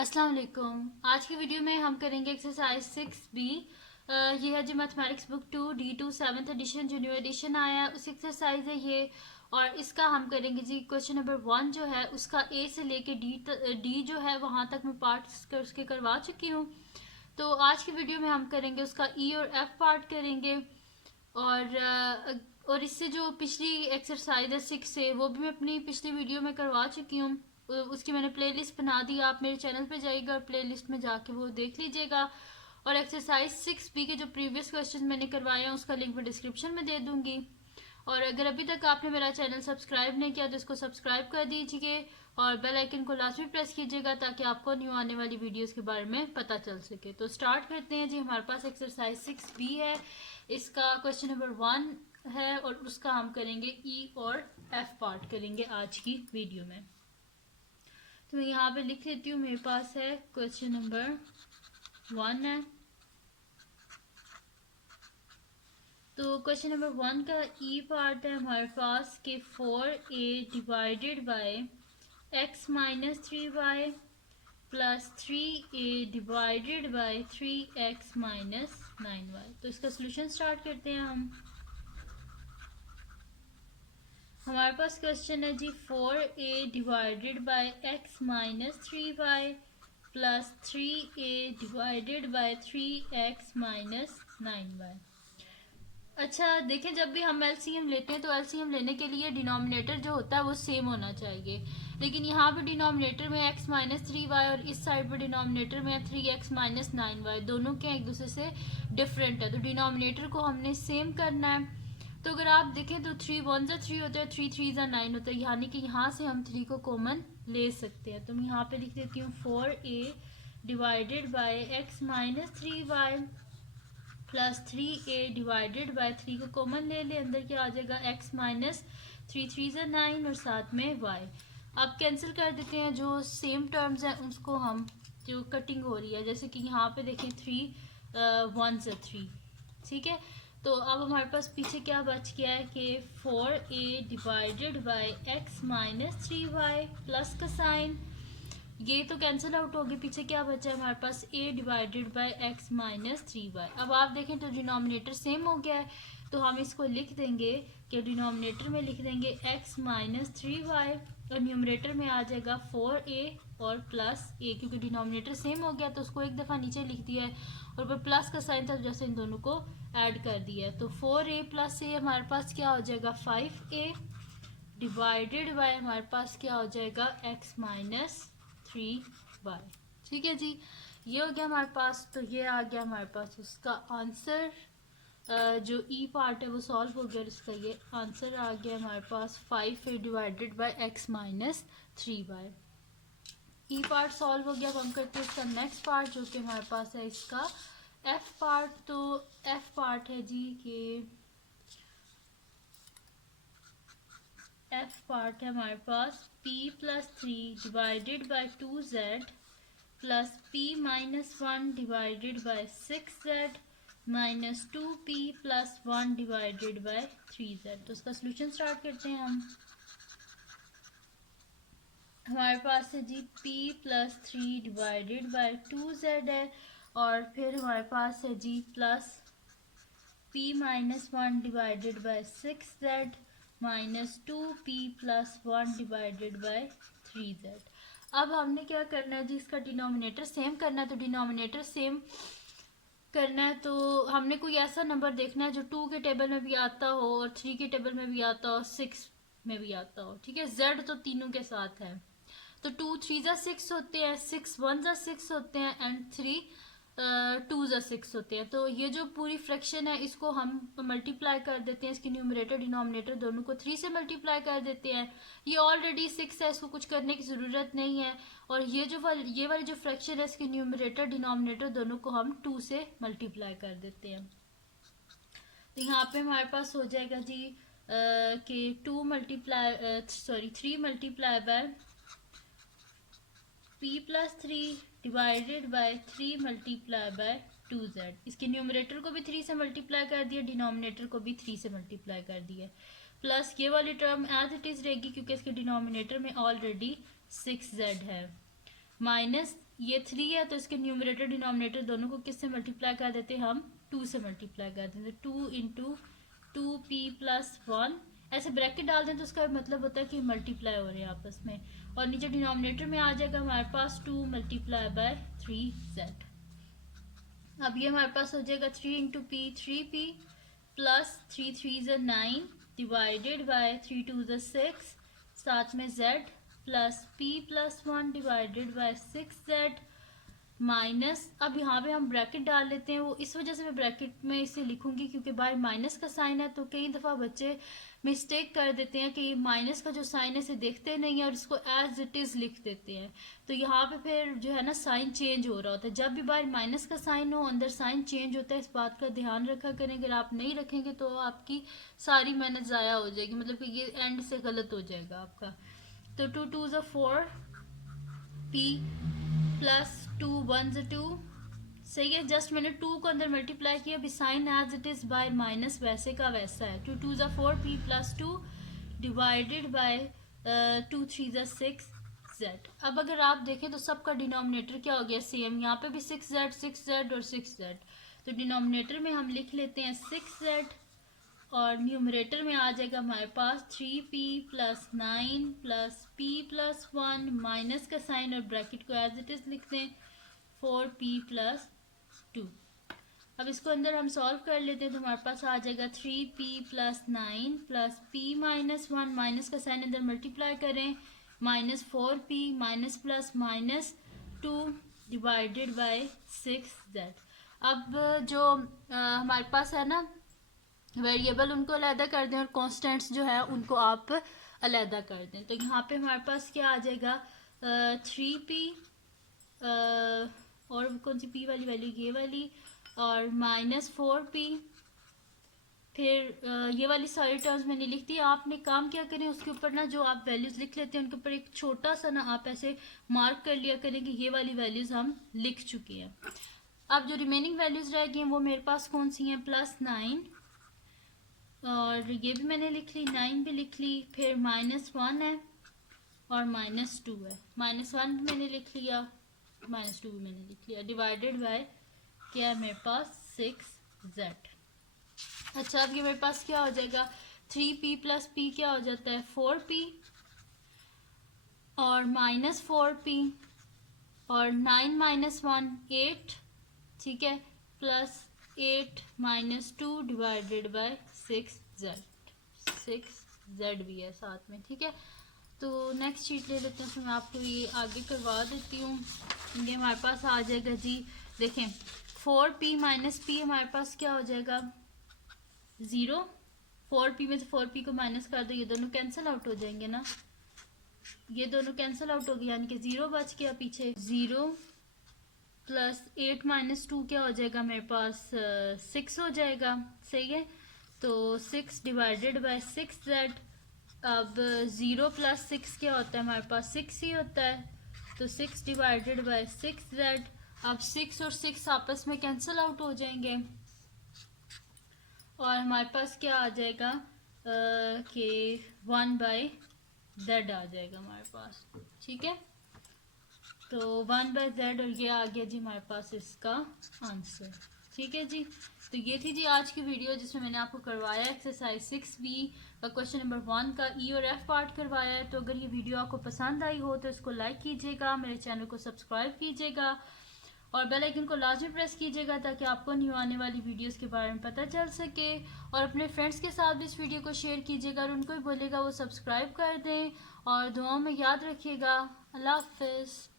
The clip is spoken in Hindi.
अस्सलाम वालेकुम। आज की वीडियो में हम करेंगे एक्सरसाइज 6B। ये है जी mathematics book 2 D2 7th edition जो न्यू एडिशन आया है उस एक्सरसाइज है ये। और इसका हम करेंगे जी क्वेश्चन नंबर 1 जो है उसका ए से लेके डी जो है वहां तक मैं पार्ट उसके करवा चुकी हूँ। तो आज की वीडियो में हम करेंगे उसका ई और एफ पार्ट करेंगे। और इससे जो पिछली एक्सरसाइज है 6 से वो भी मैं अपनी पिछली वीडियो में करवा चुकी हूँ। उसकी मैंने प्लेलिस्ट बना दी, आप मेरे चैनल पे जाइएगा और प्लेलिस्ट में जाके वो देख लीजिएगा। और एक्सरसाइज 6B के जो प्रीवियस क्वेश्चन मैंने करवाए हैं उसका लिंक मैं डिस्क्रिप्शन में दे दूंगी। और अगर अभी तक आपने मेरा चैनल सब्सक्राइब नहीं किया तो इसको सब्सक्राइब कर दीजिए और बेल आइकन को लाजमी प्रेस कीजिएगा ताकि आपको न्यू आने वाली वीडियोस के बारे में पता चल सके। तो स्टार्ट करते हैं जी। हमारे पास एक्सरसाइज 6B है, इसका क्वेश्चन नंबर 1 है और उसका हम करेंगे ई और एफ पार्ट करेंगे आज की वीडियो में। तो मैं यहाँ पे लिख लेती हूँ, मेरे पास है क्वेश्चन नंबर 1 है। तो क्वेश्चन नंबर 1 का ई पार्ट है हमारे पास कि 4a divided by x minus 3y plus 3a divided by 3x minus 9y। तो इसका सोल्यूशन स्टार्ट करते हैं हम। हमारे पास क्वेश्चन है जी 4a divided by x minus 3y plus 3a divided by 3x minus 9y। अच्छा देखें, जब भी हम एलसीएम लेते हैं तो एलसीएम लेने के लिए डिनोमिनेटर जो होता है वो सेम होना चाहिए, लेकिन यहाँ पे डिनोमिनेटर में x माइनस 3y और इस साइड पे डिनोमिनेटर में 3x माइनस 9y, दोनों के एक दूसरे से डिफरेंट है। तो डिनोमिनेटर को हमने सेम करना है। तो अगर आप देखें तो 3 1 जा 3 होता है, 3 3 जा 9 होता है, यानी कि यहाँ से हम 3 को कॉमन ले सकते हैं। तो मैं यहाँ पे लिख देती हूँ 4a divided by x minus 3y plus 3a divided by 3 को कॉमन ले ले, अंदर क्या आ जाएगा x माइनस 3 3 जा 9 और साथ में y। अब कैंसिल कर देते हैं जो सेम टर्म्स हैं उसको, हम जो कटिंग हो रही है जैसे कि यहाँ पे देखें 3 1 जा 3, ठीक है। तो अब हमारे पास पीछे क्या बच गया है कि 4a divided by x minus 3y plus का साइन, ये तो कैंसिल आउट हो गया, पीछे क्या बचा है हमारे पास a divided by x minus 3y। अब आप देखें तो डिनोमिनेटर सेम हो गया है, तो हम इसको लिख देंगे कि डिनोमिनेटर में लिख देंगे x माइनस 3y और न्यूमरेटर में आ जाएगा 4a और प्लस a, क्योंकि डिनोमिनेटर सेम हो गया तो उसको एक दफ़ा नीचे लिख दिया है और फिर प्लस का साइन था जैसे इन दोनों को ऐड कर दिया है। तो 4a प्लस a हमारे पास क्या हो जाएगा 5a डिवाइडेड बाय हमारे पास क्या हो जाएगा x माइनस 3y। ठीक है जी, ये हो गया हमारे पास। तो ये आ गया हमारे पास उसका आंसर, जो ई पार्ट है वो सॉल्व हो गया, इसका ये आंसर आ गया हमारे पास 5 divided by x minus 3y। E part solve हो गया। अब हम करते हैं इसका नेक्स्ट पार्ट जो कि हमारे पास है इसका एफ पार्ट। तो एफ पार्ट है जी कि एफ पार्ट है हमारे पास p plus 3 divided by 2z plus p minus 1 divided by 6z minus 2p plus 1 divided by 3z। तो इसका सोल्यूशन स्टार्ट करते हैं हम। हमारे पास है जी p plus 3 divided by 2z है और फिर हमारे पास है जी plus p minus 1 divided by 6z minus 2p plus 1 divided by 3z। अब हमने क्या करना है जी, इसका डिनोमिनेटर सेम करना है। तो डिनोमिनेटर सेम करना है तो हमने कोई ऐसा नंबर देखना है जो 2 के टेबल में भी आता हो और 3 के टेबल में भी आता हो, 6 में भी आता हो, ठीक है। z तो तीनों के साथ है, तो 2 3 जा 6 होते हैं, 6 1 जा 6 होते हैं एंड 3 2 जा 6 होते हैं। तो ये जो पूरी फ्रैक्शन है इसको हम मल्टीप्लाई कर देते हैं, इसकी न्यूमरेटर डिनोमिनेटर दोनों को 3 से मल्टीप्लाई कर देते हैं। ये ऑलरेडी 6 है, इसको कुछ करने की ज़रूरत नहीं है। और ये वाली जो फ्रैक्शन है इसकी न्यूमरेटर डिनोमिनेटर दोनों को हम 2 से मल्टीप्लाई कर देते हैं। तो यहाँ पे हमारे पास हो जाएगा जी कि 3 multiply by p plus 3 divided bye 3 multiply by 2z। इसके न्यूमरेटर को भी 3 से मल्टीप्लाई कर दिया, डिनोमिनेटर को भी 3 से मल्टीप्लाई कर दिया, प्लस ये वाली टर्म एज इट इज रहेगी क्योंकि इसके डिनोमिनेटर में ऑलरेडी 6z है, माइनस ये 3 है तो इसके न्यूमरेटर डिनोमिनेटर दोनों को किससे मल्टीप्लाई कर देते हैं हम 2 से मल्टीप्लाई कर देते हैं 2 इंटू 2p+1 ऐसे ब्रैकेट डाल दें तो उसका मतलब होता है कि मल्टीप्लाई हो रहे हैं आपस में और नीचे डिनोमिनेटर में आ जाएगा हमारे पास 2 मल्टीप्लाई बाय 3z। अब ये हमारे पास हो जाएगा 3 into P 3p plus 3 3 9 divided by 3 2 6 साथ में z plus p+1 divided by 6z minus. अब यहाँ पे हम ब्रैकेट डाल लेते हैं, वो इस वजह से मैं ब्रैकेट में इसे लिखूंगी क्योंकि बाहर माइनस का साइन है तो कई दफ़ा बच्चे मिस्टेक कर देते हैं कि माइनस का जो साइन है इसे देखते नहीं है और इसको एज इट इज़ लिख देते हैं। तो यहाँ पे फिर जो है ना साइन चेंज हो रहा होता है। जब भी बाहर माइनस का साइन हो अंदर साइन चेंज होता है, इस बात का ध्यान रखा करें। अगर आप नहीं रखेंगे तो आपकी सारी मेहनत ज़ाया हो जाएगी, मतलब कि ये एंड से गलत हो जाएगा आपका। तो 2 2 4 p प्लस 2 1 2 सही है। जस्ट मैंने 2 को अंदर मल्टीप्लाई किया, अभी sign as it is by minus वैसे का वैसा है। 2 2 4 p plus 2 divided by 2 3 6 z। अब अगर आप देखें तो सबका डिनोमिनेटर क्या हो गया सेम, यहाँ पे भी 6z और 6z। तो डिनोमिनेटर में हम लिख लेते हैं 6z और न्यूमरेटर में आ जाएगा हमारे पास 3p plus 9 plus p+1 minus का साइन और ब्रैकेट को एज इट इज लिखते हैं 4p+2। अब इसको अंदर हम सॉल्व कर लेते हैं तो हमारे पास आ जाएगा 3p plus 9 plus p-1 minus का साइन अंदर मल्टीप्लाई करें minus 4p minus plus minus 2 divided by 6z। अब जो हमारे पास है ना वेरिएबल उनको अलहदा कर दें और कांस्टेंट्स जो है उनको आप अलहदा कर दें। तो यहाँ पे हमारे पास क्या आ जाएगा 3p और कौन सी p वाली वैल्यू ये वाली और माइनस 4p। फिर ये वाली सारी टर्म्स मैंने लिख दी। आपने काम क्या करें उसके ऊपर ना जो आप वैल्यूज़ लिख लेते हैं उनके ऊपर एक छोटा सा ना आप ऐसे मार्क कर लिया करें कि ये वाली वैल्यूज़ हम लिख चुके हैं। अब जो रिमेनिंग वैल्यूज़ रह गई हैं वो मेरे पास कौन सी हैं, +9 और ये भी मैंने लिख ली, 9 भी लिख ली, फिर -1 है और -2 है। -1 भी मैंने लिख लिया, -2 भी मैंने लिख लिया, डिवाइडेड बाय क्या है मेरे पास 6z। अच्छा अब ये मेरे पास क्या हो जाएगा 3p प्लस p क्या हो जाता है 4p और -4p और 9 - 1 8 ठीक है plus 8 - 2 divided by 6z। 6z भी है साथ में, ठीक है। तो नेक्स्ट शीट ले लेते हैं, तो मैं आपको ये आगे करवा देती हूँ। ये हमारे पास आ जाएगा जी, देखें 4p - p हमारे पास क्या हो जाएगा 0। 4p में से 4p को माइनस कर दो, ये दोनों कैंसिल आउट हो जाएंगे ना, ये दोनों कैंसिल आउट हो गए यानी कि 0 बच गया पीछे। 0 प्लस 8 - 2 क्या हो जाएगा मेरे पास 6 हो जाएगा, सही है। तो 6 डिवाइडेड बाय 6z। अब 0 प्लस 6 क्या होता है हमारे पास 6 ही होता है, तो 6 डिवाइडेड बाय 6z। अब 6 और 6 आपस में कैंसिल आउट हो जाएंगे और हमारे पास क्या आ जाएगा कि 1/z आ जाएगा हमारे पास, ठीक है। तो 1/z और ये आ गया जी हमारे पास इसका आंसर, ठीक है जी। तो ये थी जी आज की वीडियो जिसमें मैंने आपको करवाया एक्सरसाइज 6b का क्वेश्चन नंबर 1 का ई और एफ पार्ट करवाया है। तो अगर ये वीडियो आपको पसंद आई हो तो इसको लाइक कीजिएगा, मेरे चैनल को सब्सक्राइब कीजिएगा और बेल आइकन को लाजमी प्रेस कीजिएगा ताकि आपको न्यू आने वाली वीडियोस के बारे में पता चल सके। और अपने फ्रेंड्स के साथ भी इस वीडियो को शेयर कीजिएगा और उनको भी बोलिएगा वो सब्सक्राइब कर दें और दुआओं में याद रखिएगा। अल्लाह हाफिज़।